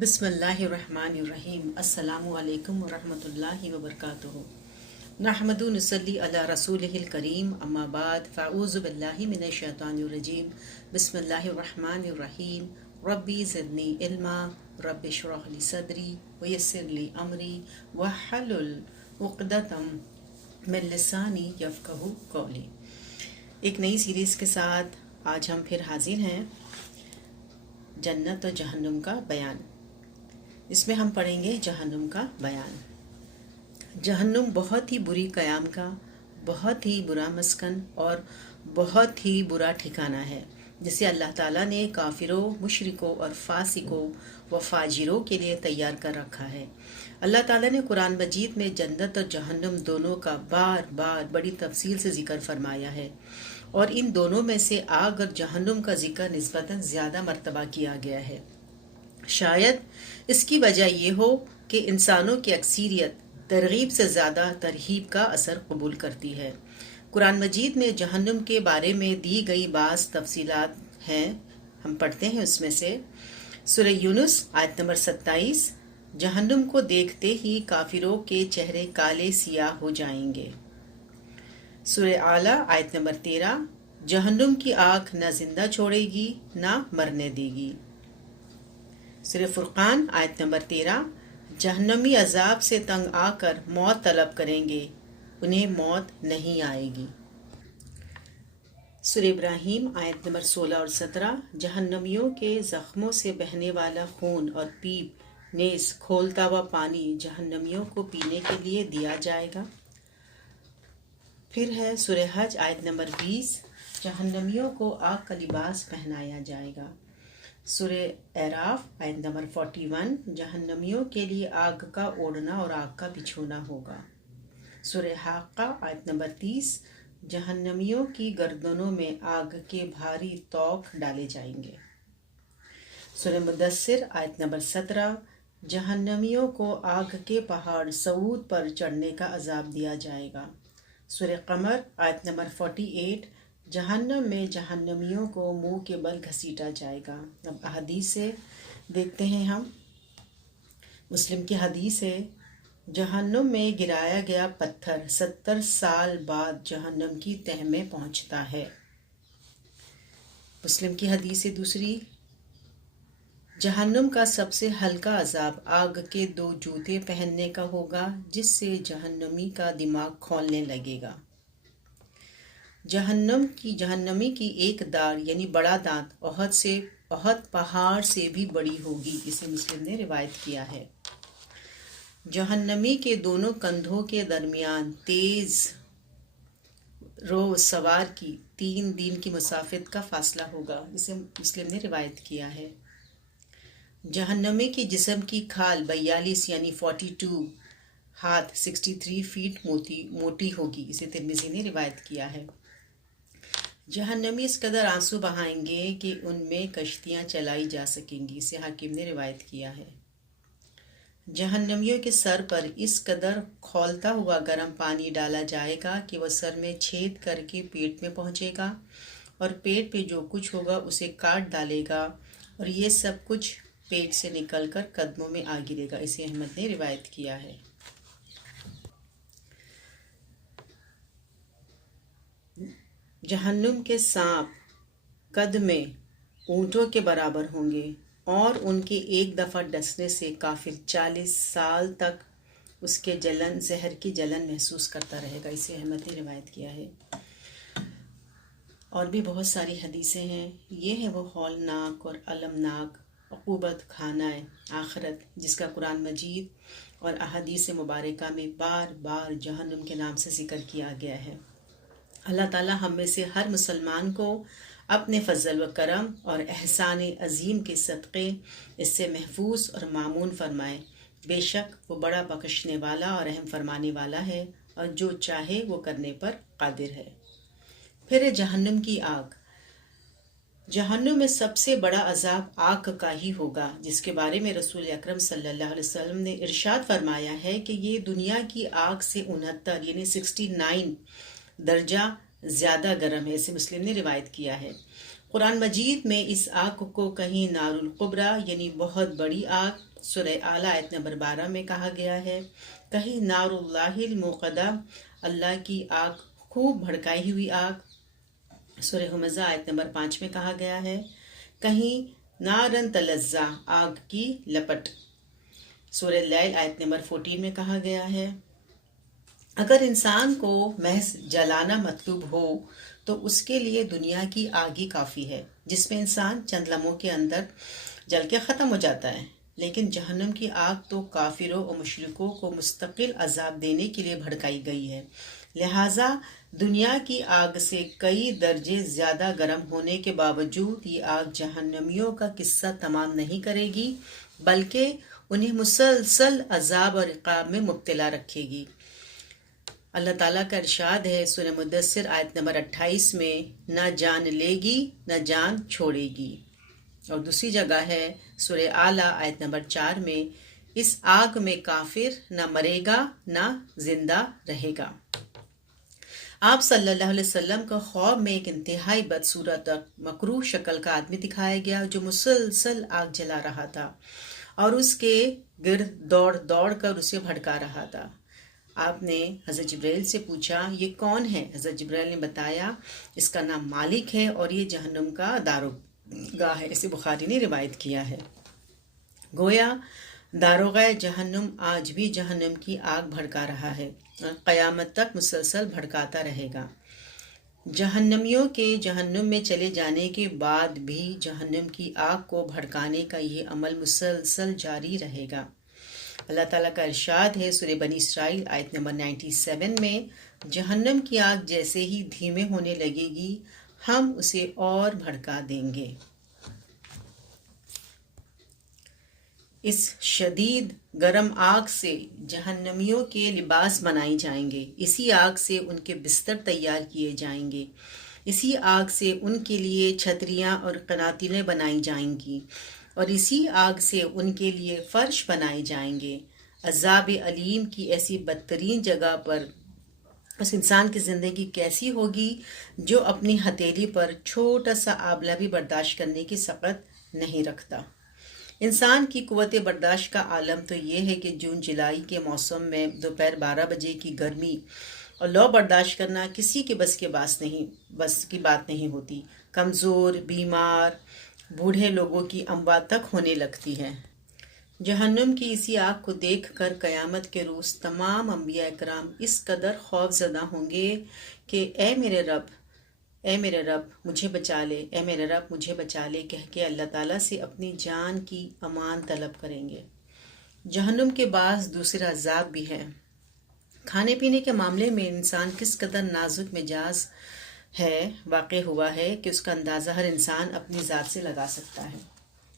بسم اللہ الرحمن الرحیم۔ السلام علیکم ورحمۃ اللہ وبرکاتہ۔ نحمد نصلی علی رسول الکریم، اما بعد فاعوذ باللہ من الشیطان الرجیم، بسم اللہ الرحمن الرحیم۔ ربی زدنی علما، رب اشرح لی صدری ویسر لی امری واحلل عقدۃ من لسانی یفقہوا قولی۔ ایک نئی سیریز کے ساتھ آج ہم پھر حاضر ہیں، جنت و جہنم کا بیان۔ اس میں ہم پڑھیں گے جہنم کا بیان۔ جہنم بہت ہی بری قیام کا، بہت ہی برا مسکن اور بہت ہی برا ٹھکانہ ہے، جسے اللہ تعالیٰ نے کافروں، مشرکوں اور فاسقوں و فاجروں کے لیے تیار کر رکھا ہے۔ اللہ تعالیٰ نے قرآن مجید میں جنت اور جہنم دونوں کا بار بار بڑی تفصیل سے ذکر فرمایا ہے، اور ان دونوں میں سے آگ اور جہنم کا ذکر نسبتاً زیادہ مرتبہ کیا گیا ہے۔ شاید اس کی وجہ یہ ہو کہ انسانوں کی اکثریت ترغیب سے زیادہ ترہیب کا اثر قبول کرتی ہے۔ قرآن مجید میں جہنم کے بارے میں دی گئی بعض تفصیلات ہیں، ہم پڑھتے ہیں اس میں سے۔ سورہ یونس آیت نمبر 27، جہنم کو دیکھتے ہی کافروں کے چہرے کالے سیاہ ہو جائیں گے۔ سورہ اعلیٰ آیت نمبر 13، جہنم کی آگ نہ زندہ چھوڑے گی نہ مرنے دے گی۔ سورہ فرقان آیت نمبر 13، جہنمی عذاب سے تنگ آ کر موت طلب کریں گے، انہیں موت نہیں آئے گی۔ سورہ ابراہیم آیت نمبر 16 اور 17، جہنمیوں کے زخموں سے بہنے والا خون اور پیپ نیز کھولتا ہوا پانی جہنمیوں کو پینے کے لیے دیا جائے گا۔ پھر ہے سورہ حج آیت نمبر 20، جہنمیوں کو آگ کا لباس پہنایا جائے گا۔ سورہ اعراف آیت نمبر 41، جہنمیوں کے لیے آگ کا اوڑھنا اور آگ کا بچھونا ہوگا۔ سورہ حاقہ آیت نمبر 30، جہنمیوں کی گردنوں میں آگ کے بھاری توق ڈالے جائیں گے۔ سورہ مدثر آیت نمبر 17، جہنمیوں کو آگ کے پہاڑ صعود پر چڑھنے کا عذاب دیا جائے گا۔ سورہ قمر آیت نمبر 48، جہنم میں جہنمیوں کو منہ کے بل گھسیٹا جائے گا۔ اب احادیث سے دیکھتے ہیں ہم۔ مسلم کی حدیث ہے، جہنم میں گرایا گیا پتھر 70 سال بعد جہنم کی تہ میں پہنچتا ہے۔ مسلم کی حدیث دوسری، جہنم کا سب سے ہلکا عذاب آگ کے 2 جوتے پہننے کا ہوگا، جس سے جہنمی کا دماغ کھولنے لگے گا۔ جہنمی کی ایک دار یعنی بڑا دانت احد پہاڑ سے بھی بڑی ہوگی، اسے مسلم نے روایت کیا ہے۔ جہنمی کے دونوں کندھوں کے درمیان تیز رو سوار کی 3 دن کی مسافت کا فاصلہ ہوگا، اسے مسلم نے روایت کیا ہے۔ جہنمی کی جسم کی کھال 42 یعنی 42 ہاتھ 63 فیٹ موٹی ہوگی، اسے ترمذی نے روایت کیا ہے۔ جہنمی اس قدر آنسو بہائیں گے کہ ان میں کشتیاں چلائی جا سکیں گی، اسے حاکم نے روایت کیا ہے۔ جہنمیوں کے سر پر اس قدر کھولتا ہوا گرم پانی ڈالا جائے گا کہ وہ سر میں چھید کر کے پیٹ میں پہنچے گا، اور پیٹ پہ جو کچھ ہوگا اسے کاٹ ڈالے گا، اور یہ سب کچھ پیٹ سے نکل کر قدموں میں آ گرے گا، اسے احمد نے روایت کیا ہے۔ جہنم کے سانپ قد میں اونٹوں کے برابر ہوں گے، اور ان کے ایک دفعہ ڈسنے سے کافر 40 سال تک اس کے زہر کی جلن محسوس کرتا رہے گا، اسے احمد نے روایت کیا ہے۔ اور بھی بہت ساری حدیثیں ہیں۔ یہ ہے وہ ہولناک اور المناک عقوبت خانہ آخرت، جس کا قرآن مجید اور احادیث مبارکہ میں بار بار جہنم کے نام سے ذکر کیا گیا ہے۔ اللہ تعالی ہم میں سے ہر مسلمان کو اپنے فضل و کرم اور احسان عظیم کے صدقے اس سے محفوظ اور مامون فرمائے۔ بے شک وہ بڑا بخشنے والا اور رحم فرمانے والا ہے، اور جو چاہے وہ کرنے پر قادر ہے۔ پھر جہنم کی آگ۔ جہنم میں سب سے بڑا عذاب آگ کا ہی ہوگا، جس کے بارے میں رسول اکرم صلی اللہ علیہ وسلم نے ارشاد فرمایا ہے کہ یہ دنیا کی آگ سے 69 یعنی 69 درجہ زیادہ گرم ہے، اسے مسلم نے روایت کیا ہے۔ قرآن مجید میں اس آگ کو کہیں نار القبریٰ یعنی بہت بڑی آگ سورہ اعلی آیت نمبر 12 میں کہا گیا ہے، کہیں نار اللہ الموقدہ، اللہ کی آگ، خوب بھڑکائی ہوئی آگ۔ سورہ ہمزہ آیت نمبر 5 میں کہا گیا ہے، کہیں نارن تلظا، آگ کی لپٹ۔ سورہ لیل آیت نمبر 14 میں کہا گیا ہے، اگر انسان کو محض جلانا مطلوب ہو تو اس کے لیے دنیا کی آگ ہی کافی ہے، جس میں انسان چند لمحوں کے اندر جل کے ختم ہو جاتا ہے، لیکن جہنم کی آگ تو کافروں اور مشرکوں کو مستقل عذاب دینے کے لیے بھڑکائی گئی ہے، لہٰذا دنیا کی آگ سے کئی درجے زیادہ گرم ہونے کے باوجود یہ آگ جہنمیوں کا قصہ تمام نہیں کرے گی، بلکہ انہیں مسلسل عذاب اور عقاب میں مبتلا رکھے گی۔ اللہ تعالیٰ کا ارشاد ہے سورہ مدثر آیت نمبر 28 میں، نہ جان لے گی نہ جان چھوڑے گی۔ اور دوسری جگہ ہے سورہ اعلی آیت نمبر 4 میں، اس آگ میں کافر نہ مرے گا نہ زندہ رہے گا۔ آپ صلی اللہ علیہ وسلم کو خواب میں ایک انتہائی بدصورت اور مکروہ شکل کا آدمی دکھایا گیا جو مسلسل آگ جلا رہا تھا اور اس کے گرد دوڑ دوڑ کر اسے بھڑکا رہا تھا۔ آپ نے حضرت جبرائیل سے پوچھا، یہ کون ہے؟ حضرت جبرائیل نے بتایا، اس کا نام مالک ہے اور یہ جہنم کا داروغہ ہے۔ اسے بخاری نے روایت کیا ہے۔ گویا داروغہ جہنم آج بھی جہنم کی آگ بھڑکا رہا ہے اور قیامت تک مسلسل بھڑکاتا رہے گا۔ جہنمیوں کے جہنم میں چلے جانے کے بعد بھی جہنم کی آگ کو بھڑکانے کا یہ عمل مسلسل جاری رہے گا۔ اللہ تعالیٰ کا ارشاد ہے سورہ بنی اسرائیل آیت نمبر 97 میں، جہنم کی آگ جیسے ہی دھیمے ہونے لگے گی ہم اسے اور بھڑکا دیں گے۔ اس شدید گرم آگ سے جہنمیوں کے لباس بنائے جائیں گے، اسی آگ سے ان کے بستر تیار کیے جائیں گے، اسی آگ سے ان کے لیے چھتریاں اور قناطریں بنائی جائیں گی اور اسی آگ سے ان کے لیے فرش بنائے جائیں گے۔ عذاب علیم کی ایسی بدترین جگہ پر اس انسان کی زندگی کیسی ہوگی جو اپنی ہتھیلی پر چھوٹا سا آبلہ بھی برداشت کرنے کی سخت نہیں رکھتا۔ انسان کی قوت برداشت کا عالم تو یہ ہے کہ جون جولائی کے موسم میں دوپہر 12 بجے کی گرمی اور لو برداشت کرنا کسی کے بس کی بات نہیں ہوتی۔ کمزور، بیمار، بوڑھے لوگوں کی اموات تک ہونے لگتی ہے۔ جہنم کی اسی آگ کو دیکھ کر قیامت کے روز تمام انبیاء اکرام اس قدر خوف زدہ ہوں گے کہ اے میرے رب مجھے بچا لے، اے میرے رب مجھے بچا لے کہہ کے اللہ تعالیٰ سے اپنی جان کی امان طلب کریں گے۔ جہنم کے بعض دوسرے عذاب بھی ہیں۔ کھانے پینے کے معاملے میں انسان کس قدر نازک مزاج ہے، واقع ہوا ہے کہ اس کا اندازہ ہر انسان اپنی ذات سے لگا سکتا ہے۔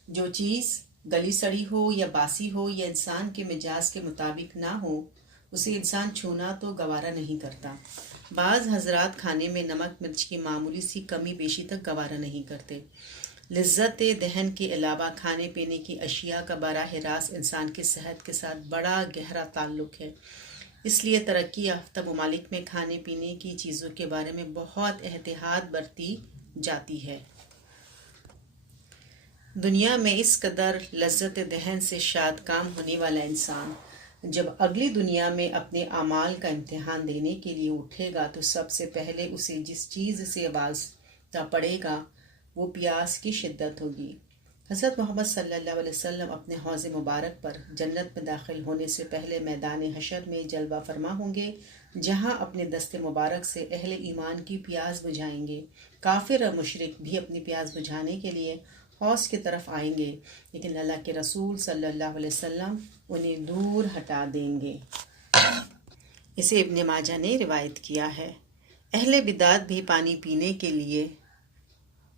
جو چیز گلی سڑی ہو یا باسی ہو یا انسان کے مزاج کے مطابق نہ ہو اسے انسان چھونا تو گوارا نہیں کرتا۔ بعض حضرات کھانے میں نمک مرچ کی معمولی سی کمی بیشی تک گوارا نہیں کرتے۔ لذت دہن کے علاوہ کھانے پینے کی اشیاء کا براہ راست انسان کی صحت کے ساتھ بڑا گہرا تعلق ہے، اس لیے ترقی یافتہ ممالک میں کھانے پینے کی چیزوں کے بارے میں بہت احتیاط برتی جاتی ہے۔ دنیا میں اس قدر لذت دہن سے شاد کام ہونے والا انسان جب اگلی دنیا میں اپنے اعمال کا امتحان دینے کے لیے اٹھے گا تو سب سے پہلے اسے جس چیز سے واسطہ پڑے گا وہ پیاس کی شدت ہوگی۔ حضرت محمد صلی اللہ علیہ وسلم اپنے حوض مبارک پر جنت میں داخل ہونے سے پہلے میدان حشر میں جلوہ فرما ہوں گے، جہاں اپنے دست مبارک سے اہل ایمان کی پیاس بجھائیں گے۔ کافر اور مشرک بھی اپنی پیاس بجھانے کے لیے حوض کی طرف آئیں گے، لیکن اللہ کے رسول صلی اللہ علیہ وسلم انہیں دور ہٹا دیں گے۔ اسے ابن ماجہ نے روایت کیا ہے۔ اہل بدعت بھی پانی پینے کے لیے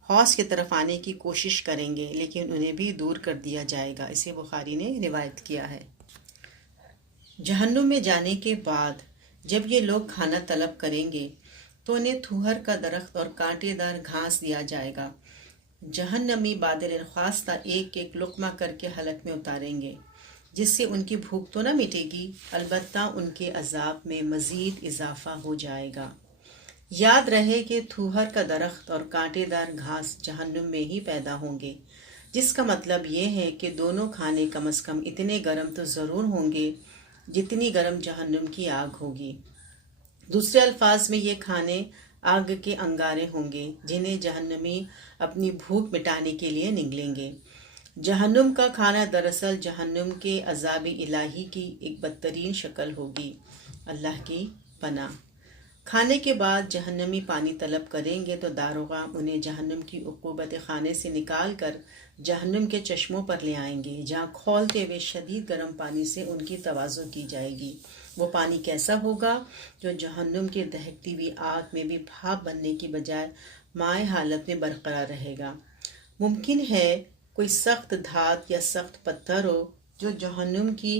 حوض کی طرف آنے کی کوشش کریں گے، لیکن انہیں بھی دور کر دیا جائے گا۔ اسے بخاری نے روایت کیا ہے۔ جہنم میں جانے کے بعد جب یہ لوگ کھانا طلب کریں گے تو انہیں تھوہر کا درخت اور کانٹے دار گھاس دیا جائے گا۔ جہنمی بادل خواستہ ایک ایک لقمہ کر کے حلق میں اتاریں گے، جس سے ان کی بھوک تو نہ مٹے گی، البتہ ان کے عذاب میں مزید اضافہ ہو جائے گا۔ یاد رہے کہ تھوہر کا درخت اور کانٹے دار گھاس جہنم میں ہی پیدا ہوں گے۔ جس کا مطلب یہ ہے کہ دونوں کھانے کم از کم اتنے گرم تو ضرور ہوں گے جتنی گرم جہنم کی آگ ہوگی۔ دوسرے الفاظ میں یہ کھانے آگ کے انگارے ہوں گے جنہیں جہنمی اپنی بھوک مٹانے کے لیے نگلیں گے۔ جہنم کا کھانا دراصل جہنم کے عذاب الہی کی ایک بدترین شکل ہوگی، اللہ کی پناہ۔ کھانے کے بعد جہنمی پانی طلب کریں گے تو داروغہ انہیں جہنم کی عقوبت خانے سے نکال کر جہنم کے چشموں پر لے آئیں گے، جہاں کھولتے ہوئے شدید گرم پانی سے ان کی تواضع کی جائے گی۔ وہ پانی کیسا ہوگا؟ جو جہنم کی دہکتی ہوئی آگ میں بھی بھاپ بننے کی بجائے مائع حالت میں برقرار رہے گا۔ ممکن ہے کوئی سخت دھات یا سخت پتھر ہو جو جہنم کی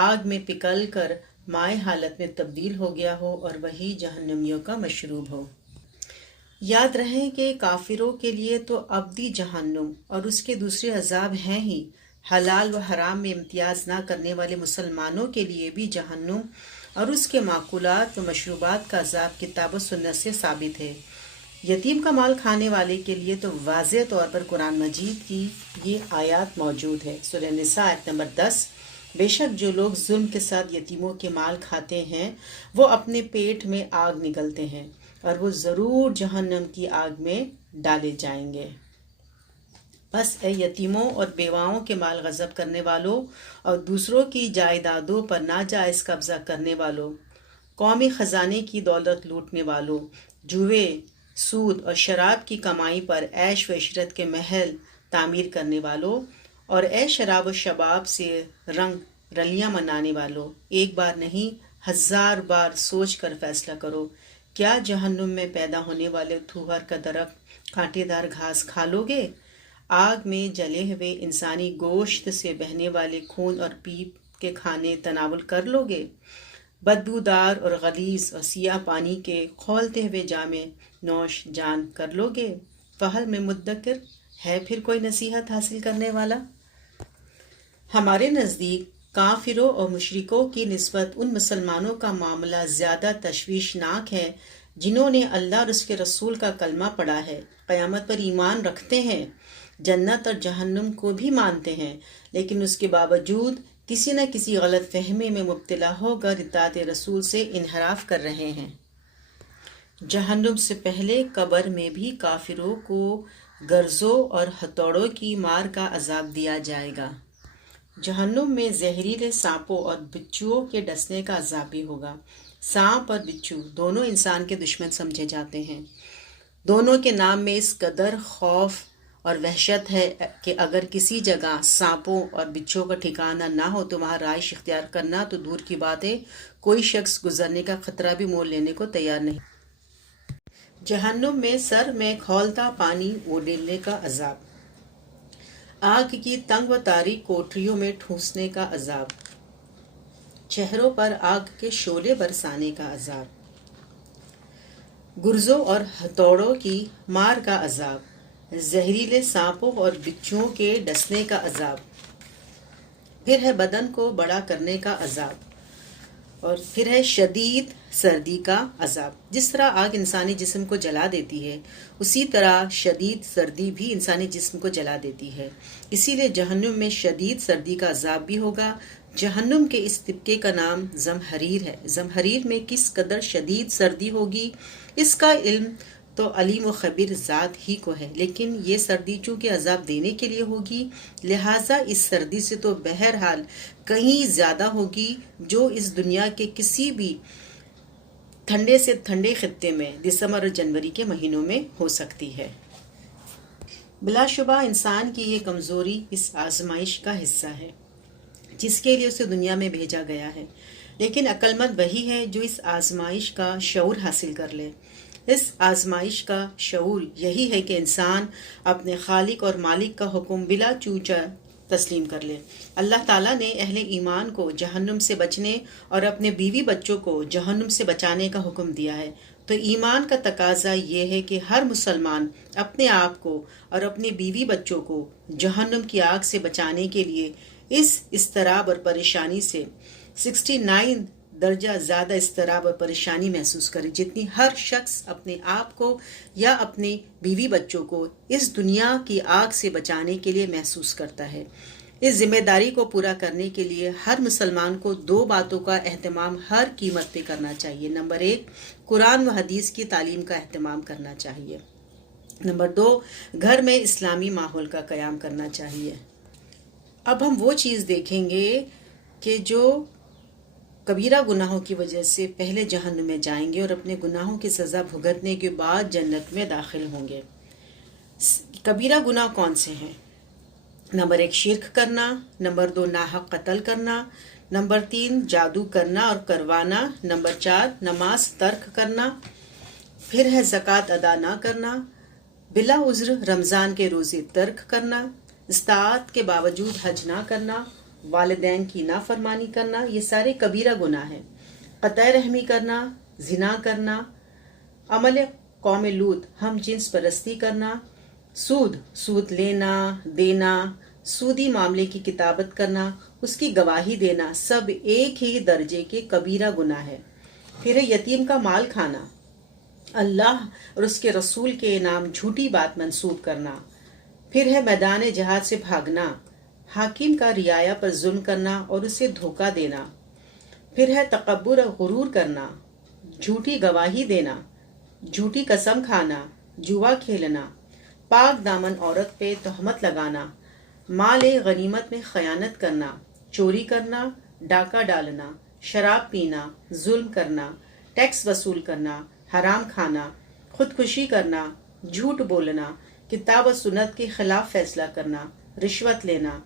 آگ میں پگھل کر مائع حالت میں تبدیل ہو گیا ہو اور وہی جہنمیوں کا مشروب ہو۔ یاد رہیں کہ کافروں کے لیے تو ابدی جہنم اور اس کے دوسرے عذاب ہیں ہی، حلال و حرام میں امتیاز نہ کرنے والے مسلمانوں کے لیے بھی جہنم اور اس کے معقولات و مشروبات کا عذاب کتاب و سنت سے ثابت ہے۔ یتیم کا مال کھانے والے کے لیے تو واضح طور پر قرآن مجید کی یہ آیات موجود ہے۔ سورہ نساء آیت نمبر 10، بے شک جو لوگ ظلم کے ساتھ یتیموں کے مال کھاتے ہیں وہ اپنے پیٹ میں آگ نگلتے ہیں اور وہ ضرور جہنم کی آگ میں ڈالے جائیں گے۔ بس اے یتیموں اور بیواؤں کے مال غصب کرنے والوں اور دوسروں کی جائیدادوں پر ناجائز قبضہ کرنے والوں، قومی خزانے کی دولت لوٹنے والوں، جوئے، سود اور شراب کی کمائی پر عیش و عشرت کے محل تعمیر کرنے والوں اور اے شراب و شباب سے رنگ رلیاں منانے والوں، ایک بار نہیں 1000 بار سوچ کر فیصلہ کرو، کیا جہنم میں پیدا ہونے والے تھوہر کا درخت کانٹے دار گھاس کھا لو گے؟ آگ میں جلے ہوئے انسانی گوشت سے بہنے والے خون اور پیپ کے کھانے تناول کر لو گے؟ بدبودار اور غلیظ اور سیاہ پانی کے کھولتے ہوئے جامے نوش جان کر لو گے؟ فہل میں مدکر ہے پھر کوئی نصیحت حاصل کرنے والا؟ ہمارے نزدیک کافروں اور مشرکوں کی نسبت ان مسلمانوں کا معاملہ زیادہ تشویشناک ہے جنہوں نے اللہ اور اس کے رسول کا کلمہ پڑھا ہے، قیامت پر ایمان رکھتے ہیں، جنت اور جہنم کو بھی مانتے ہیں، لیکن اس کے باوجود کسی نہ کسی غلط فہمی میں مبتلا ہو کر اطاعت رسول سے انحراف کر رہے ہیں۔ جہنم سے پہلے قبر میں بھی کافروں کو گرزوں اور ہتھوڑوں کی مار کا عذاب دیا جائے گا۔ جہنم میں زہریلے سانپوں اور بچھوؤں کے ڈسنے کا عذاب بھی ہوگا۔ سانپ اور بچھو دونوں انسان کے دشمن سمجھے جاتے ہیں۔ دونوں کے نام میں اس قدر خوف اور وحشت ہے کہ اگر کسی جگہ سانپوں اور بچھوؤں کا ٹھکانہ نہ ہو تو وہاں رہائش اختیار کرنا تو دور کی بات ہے، کوئی شخص گزرنے کا خطرہ بھی مول لینے کو تیار نہیں۔ جہنم میں سر میں کھولتا پانی اڈیلنے کا عذاب، آگ کی تنگ و تاریک کوٹریوں میں ٹھوسنے کا عذاب، چہروں پر آگ کے شعلے برسانے کا عذاب، گرزوں اور ہتھوڑوں کی مار کا عذاب، زہریلے سانپوں اور بچھوؤں کے ڈسنے کا عذاب، پھر ہے بدن کو بڑا کرنے کا عذاب، اور پھر ہے شدید سردی کا عذاب۔ جس طرح آگ انسانی جسم کو جلا دیتی ہے اسی طرح شدید سردی بھی انسانی جسم کو جلا دیتی ہے، اسی لیے جہنم میں شدید سردی کا عذاب بھی ہوگا۔ جہنم کے اس طبقے کا نام زمہریر ہے۔ زمہریر میں کس قدر شدید سردی ہوگی اس کا علم تو علیم و خبیر ذات ہی کو ہے، لیکن یہ سردی چونکہ عذاب دینے کے لیے ہوگی لہٰذا اس سردی سے تو بہرحال کہیں زیادہ ہوگی جو اس دنیا کے کسی بھی ٹھنڈے سے ٹھنڈے خطے میں دسمبر اور جنوری کے مہینوں میں ہو سکتی ہے۔ بلا شبہ انسان کی یہ کمزوری اس آزمائش کا حصہ ہے جس کے لیے اسے دنیا میں بھیجا گیا ہے، لیکن عقل مند وہی ہے جو اس آزمائش کا شعور حاصل کر لے۔ اس آزمائش کا شعور یہی ہے کہ انسان اپنے خالق اور مالک کا حکم بلا چوچا تسلیم کر لے۔ اللہ تعالیٰ نے اہل ایمان کو جہنم سے بچنے اور اپنے بیوی بچوں کو جہنم سے بچانے کا حکم دیا ہے، تو ایمان کا تقاضا یہ ہے کہ ہر مسلمان اپنے آپ کو اور اپنے بیوی بچوں کو جہنم کی آگ سے بچانے کے لیے اس اضطراب اور پریشانی سے 69 درجہ زیادہ اضطراب اور پریشانی محسوس کرے جتنی ہر شخص اپنے آپ کو یا اپنے بیوی بچوں کو اس دنیا کی آگ سے بچانے کے لیے محسوس کرتا ہے۔ اس ذمہ داری کو پورا کرنے کے لیے ہر مسلمان کو 2 باتوں کا اہتمام ہر قیمت پہ کرنا چاہیے۔ نمبر 1، قرآن و حدیث کی تعلیم کا اہتمام کرنا چاہیے۔ نمبر 2، گھر میں اسلامی ماحول کا قیام کرنا چاہیے۔ اب ہم وہ چیز دیکھیں گے کہ جو کبیرہ گناہوں کی وجہ سے پہلے جہنم میں جائیں گے اور اپنے گناہوں کی سزا بھگتنے کے بعد جنت میں داخل ہوں گے۔ کبیرہ گناہ کون سے ہیں؟ نمبر 1، شرک کرنا۔ نمبر 2، ناحق قتل کرنا۔ نمبر 3، جادو کرنا اور کروانا۔ نمبر 4، نماز ترک کرنا۔ پھر ہے زکوٰۃ ادا نہ کرنا، بلا عذر رمضان کے روزے ترک کرنا، استطاعت کے باوجود حج نہ کرنا، والدین کی نافرمانی کرنا، یہ سارے کبیرہ گناہ ہیں۔ قطع رحمی کرنا، زنا کرنا، عمل قوم لوط ہم جنس پرستی کرنا، سود لینا دینا، سودی معاملے کی کتابت کرنا، اس کی گواہی دینا، سب ایک ہی درجے کے کبیرہ گناہ ہے۔ پھر ہے یتیم کا مال کھانا، اللہ اور اس کے رسول کے نام جھوٹی بات منسوب کرنا۔ پھر ہے میدان جہاد سے بھاگنا، حاکم کا رعایا پر ظلم کرنا اور اسے دھوکہ دینا۔ پھر ہے تکبر اور غرور کرنا، جھوٹی گواہی دینا، جھوٹی قسم کھانا، جوا کھیلنا، پاک دامن عورت پہ تہمت لگانا، مال غنیمت میں خیانت کرنا، چوری کرنا، ڈاکہ ڈالنا، شراب پینا، ظلم کرنا، ٹیکس وصول کرنا، حرام کھانا، خودکشی کرنا، جھوٹ بولنا، کتاب و سنت کے خلاف فیصلہ کرنا، رشوت لینا،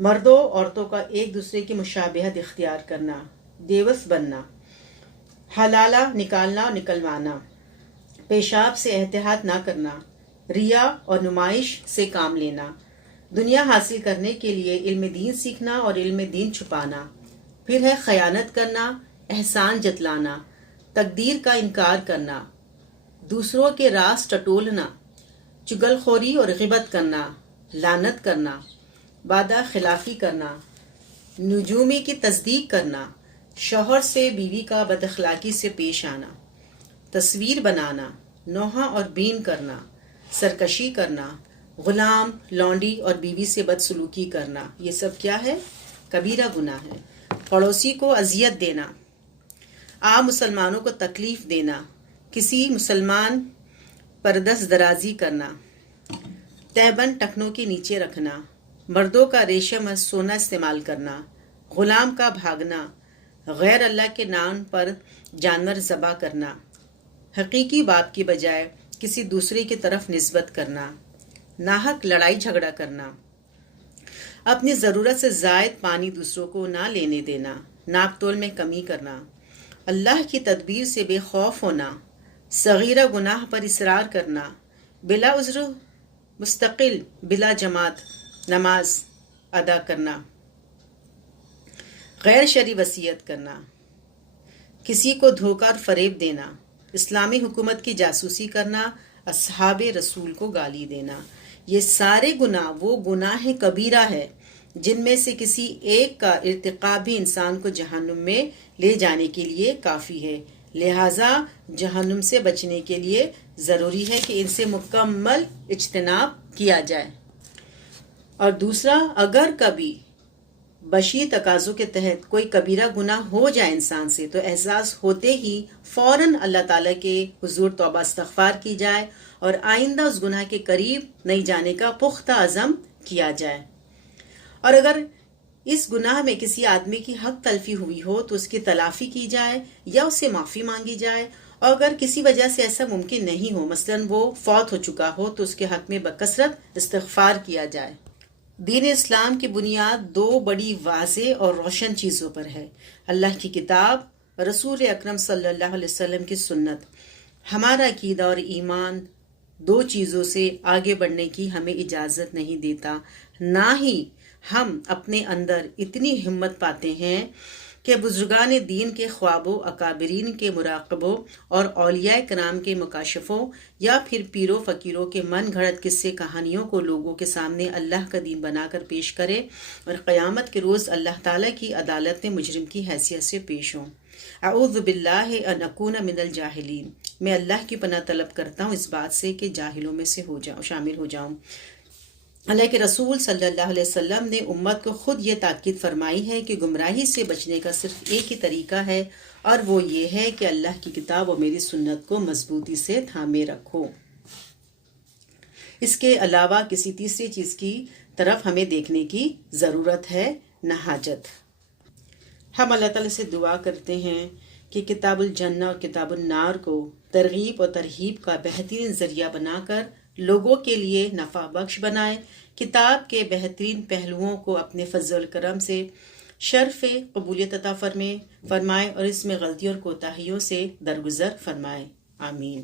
مردوں عورتوں کا ایک دوسرے کی مشابہت اختیار کرنا، دیوس بننا، حلالہ نکالنا اور نکلوانا، پیشاب سے احتیاط نہ کرنا، ریا اور نمائش سے کام لینا، دنیا حاصل کرنے کے لیے علم دین سیکھنا اور علم دین چھپانا۔ پھر ہے خیانت کرنا، احسان جتلانا، تقدیر کا انکار کرنا، دوسروں کے راز ٹٹولنا، چگل خوری اور غیبت کرنا، لعنت کرنا، وعدہ خلافی کرنا، نجومی کی تصدیق کرنا، شوہر سے بیوی کا بد اخلاقی سے پیش آنا، تصویر بنانا، نوحہ اور بین کرنا، سرکشی کرنا، غلام لونڈی اور بیوی سے بدسلوکی کرنا، یہ سب کیا ہے؟ کبیرہ گناہ ہے۔ پڑوسی کو اذیت دینا، عام مسلمانوں کو تکلیف دینا، کسی مسلمان پر دست درازی کرنا، تہبند ٹخنوں کے نیچے رکھنا، مردوں کا ریشم اور سونا استعمال کرنا، غلام کا بھاگنا، غیر اللہ کے نام پر جانور ذبح کرنا، حقیقی باپ کی بجائے کسی دوسرے کی طرف نسبت کرنا، ناحق لڑائی جھگڑا کرنا، اپنی ضرورت سے زائد پانی دوسروں کو نہ لینے دینا، ناپ تول میں کمی کرنا، اللہ کی تدبیر سے بے خوف ہونا، صغیرہ گناہ پر اصرار کرنا، بلا عذر مستقل بلا جماعت نماز ادا کرنا، غیر شرعی وصیت کرنا، کسی کو دھوکہ اور فریب دینا، اسلامی حکومت کی جاسوسی کرنا، اصحاب رسول کو گالی دینا، یہ سارے گناہ وہ گناہ کبیرہ ہے جن میں سے کسی ایک کا ارتکاب بھی انسان کو جہنم میں لے جانے کے لیے کافی ہے۔ لہٰذا جہنم سے بچنے کے لیے ضروری ہے کہ ان سے مکمل اجتناب کیا جائے۔ اور دوسرا، اگر کبھی بشری تقاضوں کے تحت کوئی کبیرہ گناہ ہو جائے انسان سے تو احساس ہوتے ہی فوراً اللہ تعالیٰ کے حضور توبہ استغفار کی جائے اور آئندہ اس گناہ کے قریب نہیں جانے کا پختہ عزم کیا جائے۔ اور اگر اس گناہ میں کسی آدمی کی حق تلفی ہوئی ہو تو اس کی تلافی کی جائے یا اس سے معافی مانگی جائے، اور اگر کسی وجہ سے ایسا ممکن نہیں ہو، مثلاً وہ فوت ہو چکا ہو، تو اس کے حق میں بکثرت استغفار کیا جائے۔ دین اسلام کی بنیاد 2 بڑی واضح اور روشن چیزوں پر ہے: اللہ کی کتاب، رسول اکرم صلی اللہ علیہ وسلم کی سنت۔ ہمارا عقیدہ اور ایمان 2 چیزوں سے آگے بڑھنے کی ہمیں اجازت نہیں دیتا، نہ ہی ہم اپنے اندر اتنی ہمت پاتے ہیں کہ بزرگان دین کے خوابوں، اکابرین کے مراقبوں اور اولیاء کرام کے مکاشفوں یا پھر پیروں فقیروں کے من گھڑت قصے کہانیوں کو لوگوں کے سامنے اللہ کا دین بنا کر پیش کرے اور قیامت کے روز اللہ تعالیٰ کی عدالت میں مجرم کی حیثیت سے پیش ہوں۔ اعوذ باللہ ان اکون من الجاہلین، میں اللہ کی پناہ طلب کرتا ہوں اس بات سے کہ جاہلوں میں سے شامل ہو جاؤں۔ اللہ کے رسول صلی اللہ علیہ وسلم نے امت کو خود یہ تاکید فرمائی ہے کہ گمراہی سے بچنے کا صرف ایک ہی طریقہ ہے، اور وہ یہ ہے کہ اللہ کی کتاب اور میری سنت کو مضبوطی سے تھامے رکھو۔ اس کے علاوہ کسی تیسری چیز کی طرف ہمیں دیکھنے کی ضرورت ہے نہ حاجت۔ ہم اللہ تعالیٰ سے دعا کرتے ہیں کہ کتاب الجنہ اور کتاب النار کو ترغیب اور ترہیب کا بہترین ذریعہ بنا کر لوگوں کے لیے نفع بخش بنائے، کتاب کے بہترین پہلوؤں کو اپنے فضل و کرم سے شرف قبولیت عطا فرمائے اور اس میں غلطیوں اور کوتاہیوں سے درگزر فرمائے۔ آمین۔